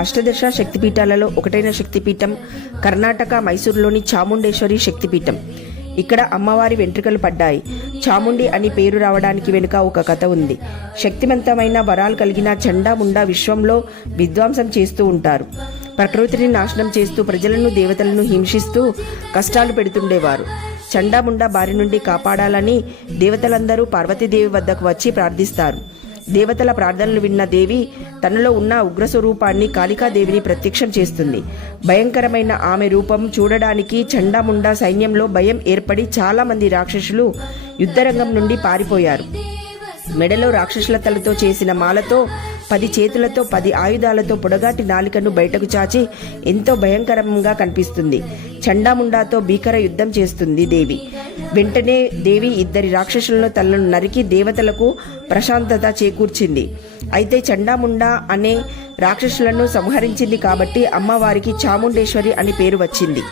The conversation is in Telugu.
అష్టదశ శక్తిపీఠాలలో ఒకటైన శక్తిపీఠం కర్ణాటక మైసూరులోని చాముండేశ్వరి శక్తిపీఠం. ఇక్కడ అమ్మవారి వెంట్రుకలు పడ్డాయి. చాముండి అని పేరు రావడానికి వెనుక ఒక కథ ఉంది. శక్తివంతమైన వరాలు కలిగిన చండాముండా విశ్వంలో విధ్వంసం చేస్తూ ఉంటారు. ప్రకృతిని నాశనం చేస్తూ ప్రజలను దేవతలను హింసిస్తూ కష్టాలు పెడుతుండేవారు. చండాముండా బారి నుండి కాపాడాలని దేవతలందరూ పార్వతీదేవి వద్దకు వచ్చి ప్రార్థిస్తారు. దేవతల ప్రార్థనలు విన్న దేవి తనలో ఉన్న ఉగ్రస్వరూపాన్ని కాళికాదేవిని ప్రత్యక్షం చేస్తుంది. భయంకరమైన ఆమె రూపం చూడడానికి చండాముండా సైన్యంలో భయం ఏర్పడి చాలామంది రాక్షసులు యుద్ధరంగం నుండి పారిపోయారు. మెడలో రాక్షసుల తలతో చేసిన మాలతో పది చేతులతో పది ఆయుధాలతో పొడగాటి నాలికను బయటకు చాచి ఎంతో భయంకరంగా కనిపిస్తుంది. చండాముండాతో భీకర యుద్ధం చేస్తుంది దేవి. వెంటనే దేవి ఇద్దరి రాక్షసులను తలను నరికి దేవతలకు ప్రశాంతత చేకూర్చింది. అయితే చండాముండా అనే రాక్షసులను సంహరించింది కాబట్టి అమ్మవారికి చాముండేశ్వరి అని పేరు వచ్చింది.